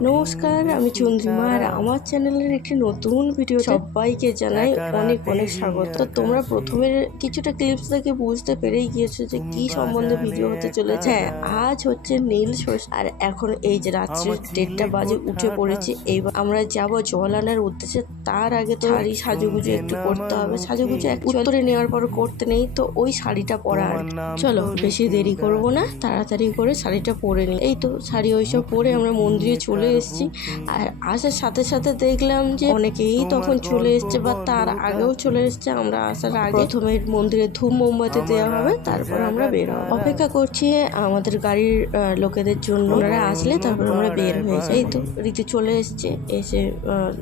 নমস্কার, আমি চন্দ্রিমা আর আমার চ্যানেলের একটি নতুন ভিডিও সবাইকে জানাই অনেক অনেক স্বাগত। তো তোমরা প্রথমে কিছুটা ক্লিপস দেখে বুঝতে পেরেই গিয়েছো যে কি সম্বন্ধে ভিডিও হতে চলেছে। হ্যাঁ, আজ হচ্ছে নীল ষষ্ঠী আর এখন এই যে রাত্রি 1:30 বাজে উঠে পড়েছি। এইবার আমরা যাব জল আনার উদ্দেশ্যে। তার আগে তো শাড়ি সাজুগুজু একটু করতে হবে। সাজুগুজু উত্তরে নেওয়ার পর করতে নেই, তো ওই শাড়িটা পরা আর চলো বেশি দেরি করবো না, তাড়াতাড়ি করে শাড়িটা পরে নিই। এই তো শাড়ি ওইসব পরে আমরা মন্দিরে চলে এসেছি। আর আসার সাথে সাথে দেখলাম যে অনেকেই তখন চলে এসছে বা তার আগেও চলে এসছে। আমরা আসার আগে প্রথমে মন্দিরে ধূপ মোমবাতি দেওয়া হবে, তারপর আমরা বের হবো। অপেক্ষা করছি আমাদের গাড়ির লোকেদের জন্য, ওনারা আসলে তারপর আমরা বের হয়ে যাই। এই তো রীতি চলে এসছে, এসে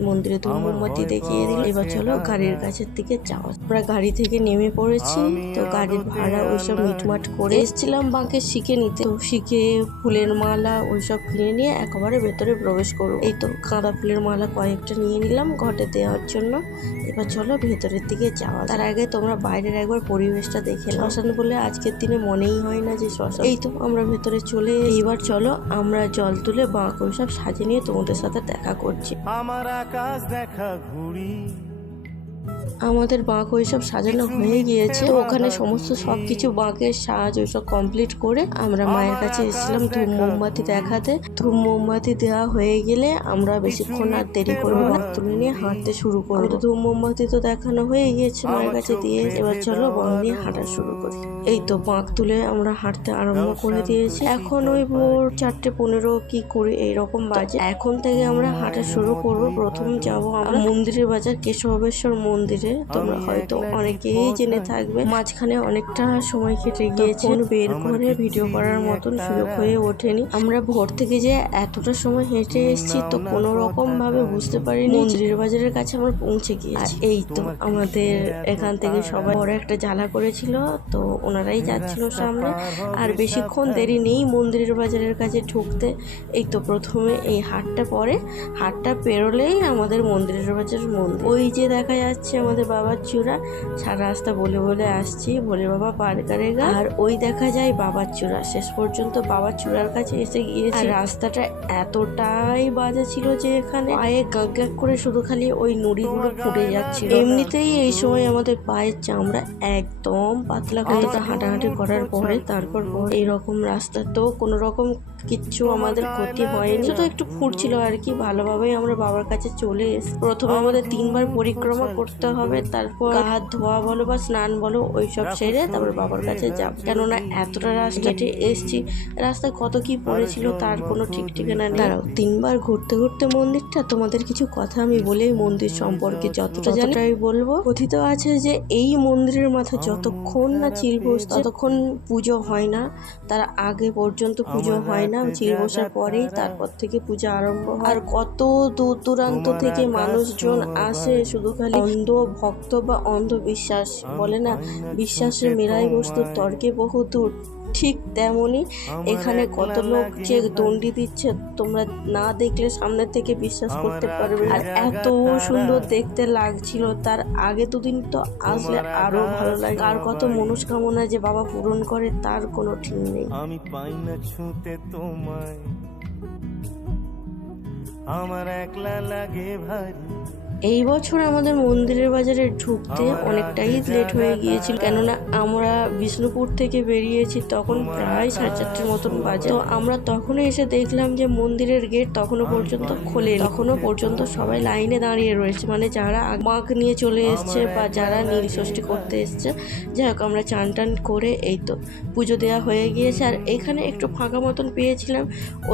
মন্দিরে ধূপ মোমবাতি দেখিয়ে দিল। এবার চলো গাড়ির কাছের দিকে যাওয়া। আমরা গাড়ি থেকে নেমে পড়েছি। তো গাড়ির ভাড়া ওইসব মিটমাট করে এসেছিলাম বাঁকে শিখে নিতে। তো শিখে ফুলের মালা ওইসব কিনে নিয়ে একেবারে ভেতরে প্রবেশ করবো। এই তো গাঁদা ফুলের মালা কয়েকটা নিয়ে নিলাম ঘটে দেওয়ার জন্য। এবার চলো ভেতরের দিকে যাওয়া। তার আগে তোমরা বাইরের একবার পরিবেশটা দেখে নাও। শ্মশান বলে আজকের দিনে মনেই হয় না যে শ্মশান। এই তো আমরা ভেতরে চলে এবার চলো আমরা জল তুলে বাঁক ওইসব সাজিয়ে নিয়ে তোমাদের সাথে দেখা করছি। আমার আকাশ দেখা ঘুড়ি আমাদের বাঁক ওইসব সাজানো হয়ে গিয়েছে। তো ওখানে সমস্ত সবকিছু বাঁকের সাজ ওইসব কমপ্লিট করে আমরা মায়ের কাছে এসেছিলাম ধূপ মোমবাতি দেখাতে। ধূপ মোমবাতি দেওয়া হয়ে গেলে আমরা বেশিক্ষণ আর দেরি করবো না, তুলে নিয়ে হাঁটতে শুরু করবো। ধূপ মোমবাতি তো দেখানো হয়ে গিয়েছে মায়ের কাছে দিয়ে। এবার চলো বাঁক নিয়ে হাঁটা শুরু করি। এই তো বাঁক তুলে আমরা হাঁটতে আরম্ভ করে দিয়েছি। এখন ওই ভোর 4:15 কি 20 এইরকম বাজে। এখন থেকে আমরা হাঁটা শুরু করবো। প্রথম যাবো আমরা মন্দিরের বাজার কেশবেশ্বর মন্দিরে। তোমরা হয়তো অনেকেই জেনে থাকবে, মাঝখানে অনেকটা সময় কেটে গিয়েছে, বের করে ভিডিও করার মতন সুযোগ হয়ে ওঠেনি। আমরা ভোর থেকে যে এতটা সময় হেঁটে এসেছি তো কোনো রকম ভাবে বুঝতে পারিনি মন্দিরের বাজারের কাছে আমরা পৌঁছে গিয়েছি। এই তো আমাদের এখান থেকে সবাই বড় একটা জ্বালা করেছিল, তো ওনারাই যাচ্ছিল সামনে। আর বেশিক্ষণ দেরি নেই মন্দিরের বাজারের কাছে ঢুকতে। এই তো প্রথমে এই হাটটা পরে, হাটটা পেরোলেই আমাদের মন্দিরের বাজার মন্দির। ওই যে দেখা যাচ্ছে আমাদের বাবার চূড়া। সারা রাস্তা বলে বলে আসছি ভোলে বাবা পার করেগা। আর ওই দেখা যায় বাবার চূড়া। শেষ পর্যন্ত বাবার চূড়ার কাছে এসে গিয়েছি। রাস্তাটা এতটাই বাজে ছিল যে এখানে পায়ে গাক গাক করে শুধু খালি ওই নুড়িগুলো ফুটে যাচ্ছিল। এমনিতেই এই সময় আমাদের পায়ের চামড়া একদম পাতলা। কতটা হাঁটাহাঁটি করার পরে তারপর এইরকম রাস্তা, তো কোনো রকম কিচ্ছু আমাদের ক্ষতি হয়নি, শুধু একটু ফুটছিল আর কি। ভালোভাবেই আমরা বাবার কাছে চলে এসেছি। প্রথমে আমাদের 3 বার পরিক্রমা করতে হবে, তারপর হাত ধোয়া বলো বা স্নান বলো ওইসব সেরে তারপর বাবার কাছে যাব। কেননা এতটা রাস্তাতে এসছি, রাস্তায় কত কি পড়েছিল তার কোনো ঠিক ঠিকানা নেই। দাঁড়াও, 3 বার ঘুরতে ঘুরতে মন্দিরটা, তোমাদের কিছু কথা আমি বলে মন্দির সম্পর্কে যতটা জানি বলবো। কথিত আছে যে এই মন্দিরের মাথায় যতক্ষণ না চিল বসে ততক্ষণ পুজো হয় না, তার আগে পর্যন্ত পুজো হয় না। চিল বসার পরেই তারপর থেকে পূজা আরম্ভ হয়। আর কত দূর দূরান্ত থেকে মানুষজন আসে, শুধু খালি অন্ধ ভক্ত বা অন্ধবিশ্বাস বলে না, বিশ্বাসের মেলাই বস্তু তর্কে বহু দূর। ঠিক তেমনই এখানে কত লোক যে দণ্ডি দিচ্ছে, তোমরা না দেখলে সামনে থেকে বিশ্বাস করতে পারবে। আর এত সুন্দর দেখতে লাগছিল। তার আগে দুদিন তো আসলে আরো ভালো লাগে। আর কত মনস্কামনা যে বাবা পূরণ করে তার কোনো ঠিক নেই। আমি পাই না ছুঁতে তোমায়, আমার একলা লাগে ভারী। এই বছর আমাদের মন্দিরের বাজারে ঢুকতে অনেকটাই লেট হয়ে গিয়েছিল, কেননা আমরা বিষ্ণুপুর থেকে বেরিয়েছি তখন প্রায় 4:30 মতন বাজে। তো আমরা তখনই এসে দেখলাম যে মন্দিরের গেট তখনও পর্যন্ত খোলে। তখনও পর্যন্ত সবাই লাইনে দাঁড়িয়ে রয়েছে, মানে যারা মাক নিয়ে চলে এসছে বা যারা নীল ষষ্ঠী করতে এসছে। যাই হোক, আমরা চান টান করে এই তো পুজো দেওয়া হয়ে গিয়েছে। আর এখানে একটু ফাঁকা মতন পেয়েছিলাম,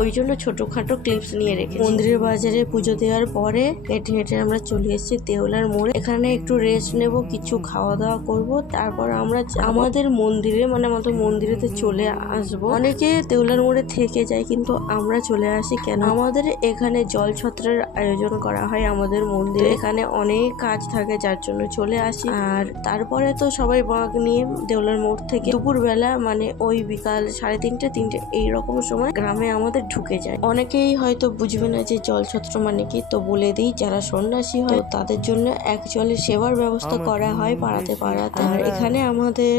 ওই জন্য ছোটোখাটো ক্লিপস নিয়ে রেখে মন্দিরের বাজারে পুজো দেওয়ার পরে হেঁটে হেঁটে আমরা চলে এসেছি দেউলার মোড়ে। এখানে একটু রেস্ট নেব, কিছু খাওয়া দাওয়া করব, তারপর আমরা আমাদের মন্দিরে মানে আমাদের মন্দিরেতে চলে আসব। অনেকে দেউলার মোড়ে থেকে যায়, কিন্তু আমরা চলে আসি কেন, আমাদের এখানে জল ছত্রের আয়োজন করা হয় আমাদের মন্দিরে। এখানে অনেক কাজ থাকে যার জন্য চলে আসি। আর তারপরে তো সবাই বাঁক নিয়ে দেউলার মোড় থেকে দুপুরবেলা মানে ওই বিকাল 3:30 3টে এইরকম সময় গ্রামে আমাদের ঢুকে যায়। অনেকেই হয়তো বুঝবে না যে জল ছত্র মানে কি, তো বলে দিই, যারা সন্ন্যাসী হয়, তো তাদের জন্য অ্যাকচুয়ালি সেবার ব্যবস্থা করা হয় পাড়াতে পাড়াতে। আর এখানে আমাদের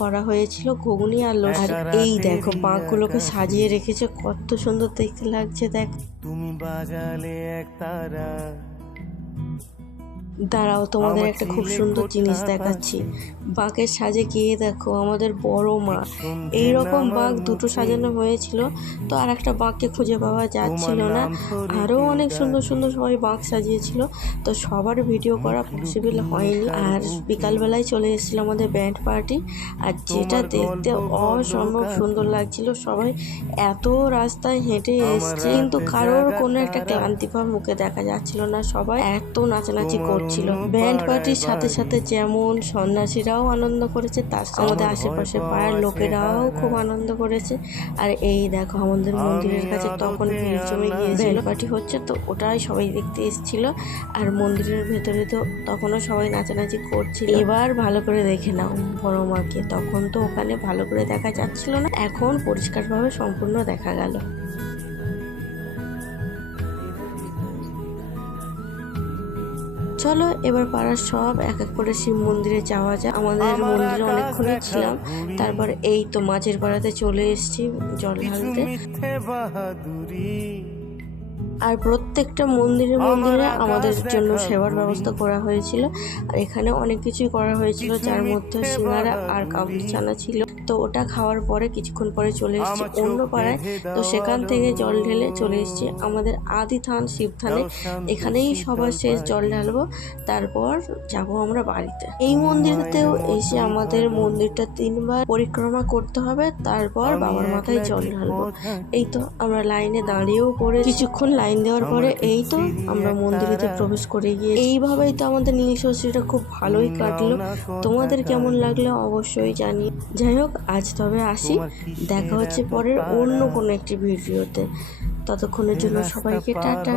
করা হয়েছিল ঘুগনি আর লস্যি। আর এই দেখো বাঁকগুলোকে সাজিয়ে রেখেছে, কত সুন্দর দেখতে লাগছে। দেখ, তুমি বাজালে এক তারা, দাঁড়াও তোমাদের একটা খুব সুন্দর জিনিস দেখাচ্ছি। বাঁকের সাজে গিয়ে দেখো আমাদের বড় মা, এইরকম বাঁক দুটো সাজানো হয়েছিল, তো আর একটা বাঁককে খুঁজে পাওয়া যাচ্ছিল না। আরও অনেক সুন্দর সুন্দর সবাই বাঁক সাজিয়েছিল, তো সবার ভিডিও করা পসিবল হয়নি। আর বিকালবেলায় চলে এসেছিল আমাদের ব্যান্ড পার্টি, আর যেটা দেখতে অসম্ভব সুন্দর লাগছিল। সবাই এত রাস্তায় হেঁটে এসছে, কিন্তু কারোর কোনো একটা ক্লান্তিভাব মুখে দেখা যাচ্ছিল না, সবাই এত নাচানাচি করছিল। ব্যান্ড পার্টির সাথে সাথে যেমন সন্ন্যাসীরাও আনন্দ করেছে, তার সাথে আমাদের আশেপাশে পাড়ার লোকেরাও খুব আনন্দ করেছে। আর এই দেখো আমাদের মন্দিরের কাছে তখন ভিড় জমে গিয়েছিল, ব্যান্ড পার্টি হচ্ছে, তো ওটাই সবাই দেখতে এসেছিল। আর মন্দিরের ভেতরে তো তখনও সবাই নাচানাচি করছিল। এবার ভালো করে দেখে নাও বড় মাকে, তখন তো ওখানে ভালো করে দেখা যাচ্ছিল না, এখন পরিষ্কারভাবে সম্পূর্ণ দেখা গেল। চলো এবার পাড়ার সব এক এক করে শিব মন্দিরে যাওয়া যায়। আমাদের মন্দিরে অনেকক্ষণই ছিলাম, তারপর এই তো মাঝের পাড়াতে চলে এসেছি জল ঢালতে। মিথ্যে বাহাদুরি, আর প্রত্যেকটা মন্দিরে মন্দিরে আমাদের জন্য সেবার ব্যবস্থা করা হয়েছিল। আর এখানে অনেক কিছুই করা হয়েছিল, যার মধ্যে সিঙ্গারা আর কাবলি চানা ছিল। তো ওটা খাওয়ার পরে কিছুক্ষণ পরে চলে এসেছি অন্য পাড়ায়, তো সেখান থেকে জল ঢেলে চলে এসেছি আমাদের আদি থান শিব থানে। এখানেই সবার শেষ জল ঢালবো, তারপর যাব আমরা বাড়িতে। এই মন্দিরতেও এসে আমাদের মন্দিরটা 3 বার পরিক্রমা করতে হবে, তারপর বাবার মাথায় জল ঢালবো। এই তো আমরা লাইনে দাঁড়িয়েও পড়ে কিছুক্ষণ লাইন দেওয়ার পরে এই তো আমরা মন্দিরেতে প্রবেশ করে গিয়ে এইভাবেই তো আমাদের নীল ষষ্ঠীটা খুব ভালোই কাটলো। তোমাদের কেমন লাগলো অবশ্যই জানিয়ে। যাই হোক, আজ তবে আসি, দেখা হচ্ছে পরের অন্য কোনো একটি ভিডিওতে। ততক্ষণের জন্য সবাইকে টাটা।